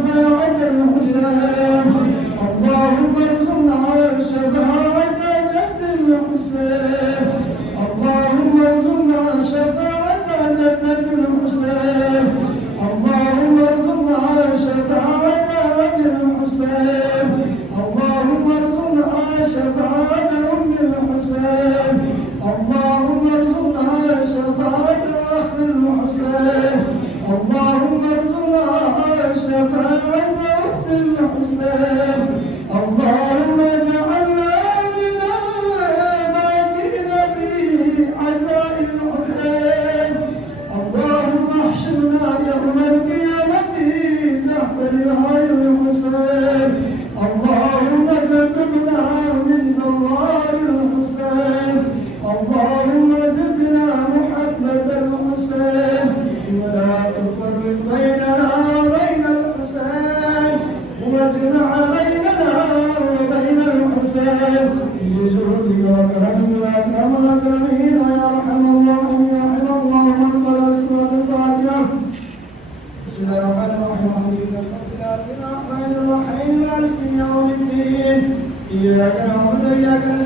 شفاعة الحسين اللهم ارزقنا شفاعة جد الحسين اللهم ارزقنا شفاعة جد الحسين اللهم ارزقنا شفاعة أبي الحسين اللهم ارزقنا شفاعة أم الحسين اللهم ارزقنا شفاعة أخ الحسين اللهم ارزقنا شفاعة أخت الحسين اللهم اجعلنا من الباقين في عزاء الحسين اللهم احشرنا يوم القيامة تحت لواء الحسين اللهم اكتبنا من زوار الحسين اللهم زدنا محبة الحسين ولا تفرق بيننا وبين الحسين واجمع بيننا وبين الحسين بجودك وكرمك يا اكرم الاكرمين يا ارحم الراحمين يا رحم الله من قرأ سورة الفاتحة بسم الله الرحمن الرحيم الحمد لله رب العالمين الرحمن الرحيم مالك يوم الدين إياك نعبد وإياك نستعين